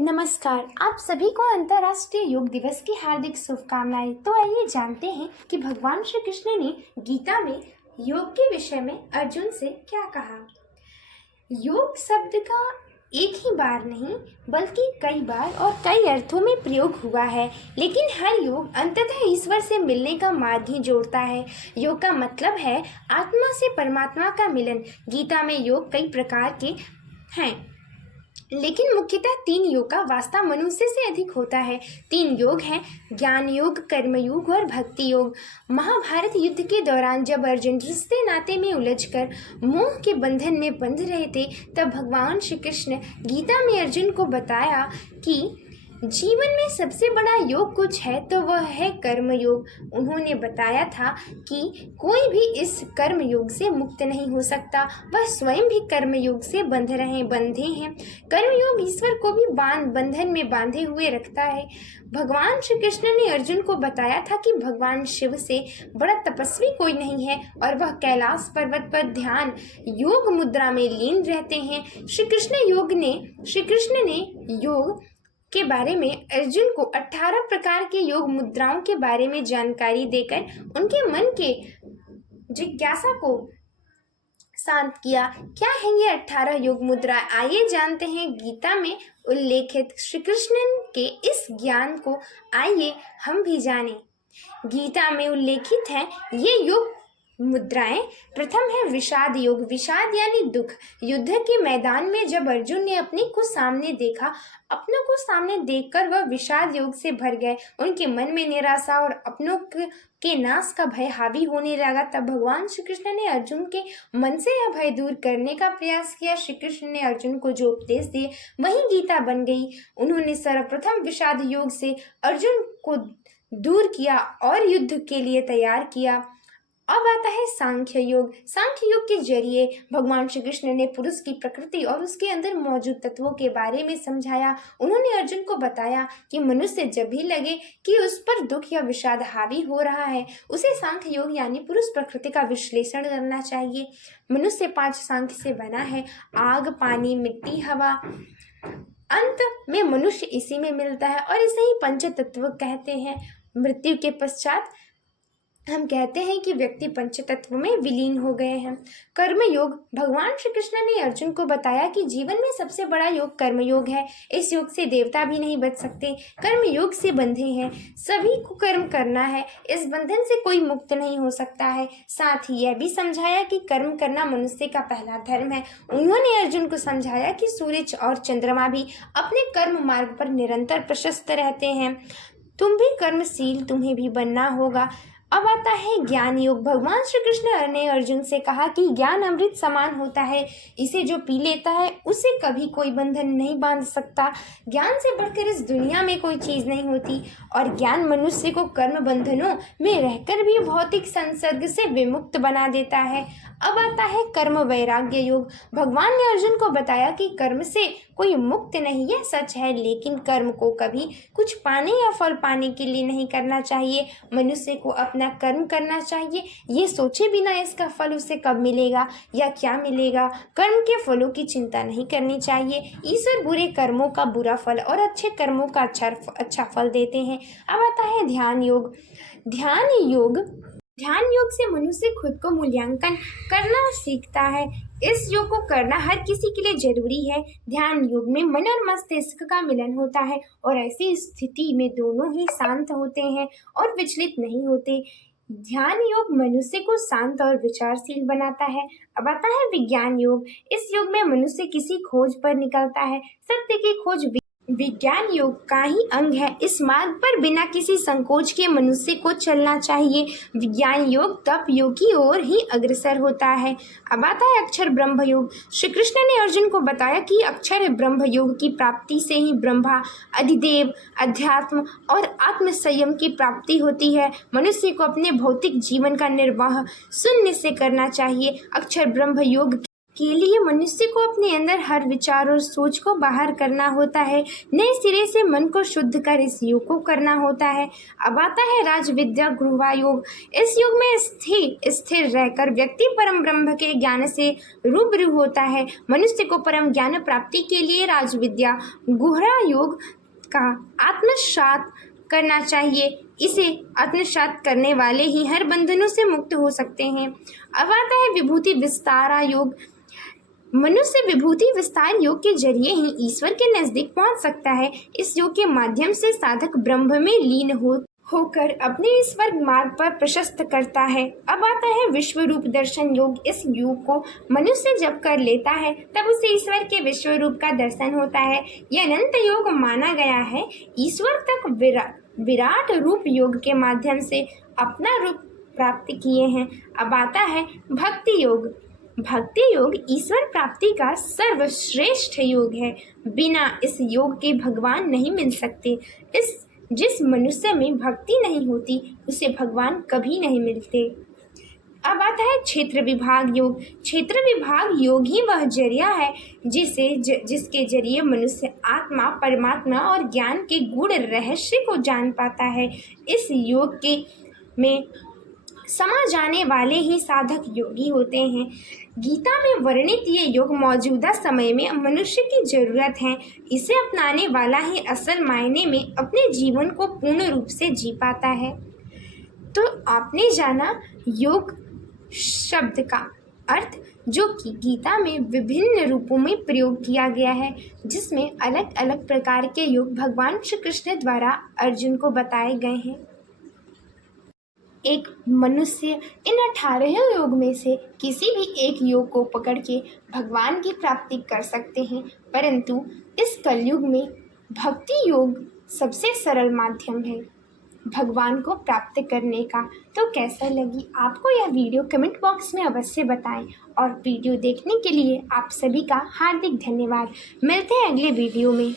नमस्कार। आप सभी को अंतर्राष्ट्रीय योग दिवस की हार्दिक शुभकामनाएं। तो आइए जानते हैं कि भगवान श्री कृष्ण ने गीता में योग के विषय में अर्जुन से क्या कहा। योग शब्द का एक ही बार नहीं बल्कि कई बार और कई अर्थों में प्रयोग हुआ है, लेकिन हर योग अंततः ईश्वर से मिलने का मार्ग ही जोड़ता है। योग का मतलब है आत्मा से परमात्मा का मिलन। गीता में योग कई प्रकार के हैं, लेकिन मुख्यतः 3 योग का वास्ता मनुष्य से अधिक होता है। 3 योग हैं, ज्ञान योग, कर्म योग और भक्ति योग। महाभारत युद्ध के दौरान जब अर्जुन रिश्ते नाते में उलझकर मोह के बंधन में बंध रहे थे, तब भगवान श्री कृष्ण गीता में अर्जुन को बताया कि जीवन में सबसे बड़ा योग कुछ है तो वह है कर्म योग। उन्होंने बताया था कि कोई भी इस कर्म योग से मुक्त नहीं हो सकता, वह स्वयं भी कर्म योग से बंधे हैं। कर्म योग ईश्वर को भी बंधन में बांधे हुए रखता है। भगवान श्री कृष्ण ने अर्जुन को बताया था कि भगवान शिव से बड़ा तपस्वी कोई नहीं है और वह कैलाश पर्वत पर ध्यान योग मुद्रा में लीन रहते हैं। श्री कृष्ण ने योग के बारे में अर्जुन को 18 प्रकार के योग मुद्राओं के बारे में जानकारी देकर उनके मन के जिज्ञासा को शांत किया। क्या है ये 18 योग मुद्रा? आइए जानते हैं गीता में उल्लेखित श्री कृष्ण के इस ज्ञान को। आइए हम भी जानें। गीता में उल्लेखित है ये योग मुद्राएं। प्रथम है विषाद योग। विषाद यानी दुख। युद्ध के मैदान में जब अर्जुन ने अपनों को सामने देखकर वह विषाद योग से भर गए। उनके मन में निराशा और अपनों के नाश का भय हावी होने लगा। तब भगवान श्री कृष्ण ने अर्जुन के मन से यह भय दूर करने का प्रयास किया। श्री कृष्ण ने अर्जुन को जो उपदेश दिए वही गीता बन गई। उन्होंने सर्वप्रथम विषाद योग से अर्जुन को दूर किया और युद्ध के लिए तैयार किया। अब आता है सांख्य योग। सांख्य योग के जरिए भगवान श्री कृष्ण ने पुरुष की प्रकृति और उसके अंदर मौजूद तत्वों के बारे में समझाया। उन्होंने अर्जुन को बताया कि मनुष्य जब भी लगे कि उस पर दुख या विषाद हावी हो रहा है, उसे सांख्य योग यानी पुरुष प्रकृति का विश्लेषण करना चाहिए। मनुष्य 5 सांख्य से बना है: आग, पानी, मिट्टी, हवा। अंत में मनुष्य इसी में मिलता है और इसे ही पंच तत्व कहते हैं। मृत्यु के पश्चात हम कहते हैं कि व्यक्ति पंच तत्व में विलीन हो गए हैं। कर्म योग। भगवान श्री कृष्ण ने अर्जुन को बताया कि जीवन में सबसे बड़ा योग कर्म योग है। इस योग से देवता भी नहीं बच सकते, कर्म योग से बंधे हैं। सभी को कर्म करना है, इस बंधन से कोई मुक्त नहीं हो सकता है। साथ ही यह भी समझाया कि कर्म करना मनुष्य का पहला धर्म है। उन्होंने अर्जुन को समझाया कि सूरज और चंद्रमा भी अपने कर्म मार्ग पर निरंतर प्रशस्त रहते हैं। तुम भी कर्मशील, तुम्हें भी बनना होगा। अब आता है ज्ञान योग। भगवान श्री कृष्ण ने अर्जुन से कहा कि ज्ञान अमृत समान होता है, इसे जो पी लेता है उसे कभी कोई बंधन नहीं बांध सकता। ज्ञान से बढ़कर इस दुनिया में कोई चीज़ नहीं होती और ज्ञान मनुष्य को कर्म बंधनों में रहकर भी भौतिक संसर्ग से विमुक्त बना देता है। अब आता है कर्म वैराग्य योग। भगवान ने अर्जुन को बताया कि कर्म से कोई मुक्त नहीं, यह सच है, लेकिन कर्म को कभी कुछ पाने या फल पाने के लिए नहीं करना चाहिए। मनुष्य को अपना कर्म करना चाहिए, ये सोचे बिना इसका फल उसे कब मिलेगा या क्या मिलेगा। कर्म के फलों की चिंता नहीं करनी चाहिए। ईश्वर बुरे कर्मों का बुरा फल और अच्छे कर्मों का अच्छा फल देते हैं। अब आता है ध्यान योग। ध्यान योग से मनुष्य खुद को मूल्यांकन करना सीखता है। इस योग को करना हर किसी के लिए जरूरी है। ध्यान योग में मन और मस्तिष्क का मिलन होता है और ऐसी स्थिति में दोनों ही शांत होते हैं और विचलित नहीं होते। ध्यान योग मनुष्य को शांत और विचारशील बनाता है। अब आता है विज्ञान योग। इस योग में मनुष्य किसी खोज पर निकलता है। सत्य की खोज विज्ञान योग का ही अंग है। इस मार्ग पर बिना किसी संकोच के मनुष्य को चलना चाहिए। विज्ञान योग तप योग की ओर ही अग्रसर होता है। अब आता है अक्षर ब्रह्म योग। श्री कृष्ण ने अर्जुन को बताया कि अक्षर ब्रह्म योग की प्राप्ति से ही ब्रह्मा, अधिदेव, अध्यात्म और आत्म संयम की प्राप्ति होती है। मनुष्य को अपने भौतिक जीवन का निर्वाह शून्य से करना चाहिए। अक्षर ब्रह्म योग के लिए मनुष्य को अपने अंदर हर विचार और सोच को बाहर करना होता है, नए सिरे से मन को शुद्ध कर इस योग को करना होता है। अब आता है राजविद्या गुह्वा योग। इस योग में स्थिर रहकर व्यक्ति परम ब्रह्म के ज्ञान से रूबरू होता है। मनुष्य को परम ज्ञान प्राप्ति के लिए राजविद्या गुह्वा योग का आत्मसात करना चाहिए। इसे आत्मसात करने वाले ही हर बंधनों से मुक्त हो सकते हैं। अब आता है विभूति विस्तार योग। मनुष्य विभूति विस्तार योग के जरिए ही ईश्वर के नजदीक पहुंच सकता है। इस योग के माध्यम से साधक ब्रह्म में लीन होकर अपने ईश्वर मार्ग पर प्रशस्त करता है। अब आता है विश्व रूप दर्शन योग। इस योग को मनुष्य जब कर लेता है तब उसे ईश्वर के विश्व रूप का दर्शन होता है। यह अनंत योग माना गया है। ईश्वर तक विराट रूप योग के माध्यम से अपना रूप प्राप्त किए हैं। अब आता है भक्ति योग। भक्ति योग ईश्वर प्राप्ति का सर्वश्रेष्ठ योग है। बिना इस योग के भगवान नहीं मिल सकते। जिस मनुष्य में भक्ति नहीं होती उसे भगवान कभी नहीं मिलते। अब आता है क्षेत्र विभाग योग। क्षेत्र विभाग योग ही वह जरिया है जिसके जरिए मनुष्य आत्मा, परमात्मा और ज्ञान के गूढ़ रहस्य को जान पाता है। इस योग में समा जाने वाले ही साधक योगी होते हैं। गीता में वर्णित ये योग मौजूदा समय में मनुष्य की जरूरत है। इसे अपनाने वाला ही असल मायने में अपने जीवन को पूर्ण रूप से जी पाता है। तो आपने जाना योग शब्द का अर्थ, जो कि गीता में विभिन्न रूपों में प्रयोग किया गया है, जिसमें अलग अलग प्रकार के योग भगवान श्री कृष्ण द्वारा अर्जुन को बताए गए हैं। एक मनुष्य इन 18 योग में से किसी भी एक योग को पकड़ के भगवान की प्राप्ति कर सकते हैं, परंतु इस कलयुग में भक्ति योग सबसे सरल माध्यम है भगवान को प्राप्त करने का। तो कैसा लगी आपको यह वीडियो कमेंट बॉक्स में अवश्य बताएं, और वीडियो देखने के लिए आप सभी का हार्दिक धन्यवाद। मिलते हैं अगले वीडियो में।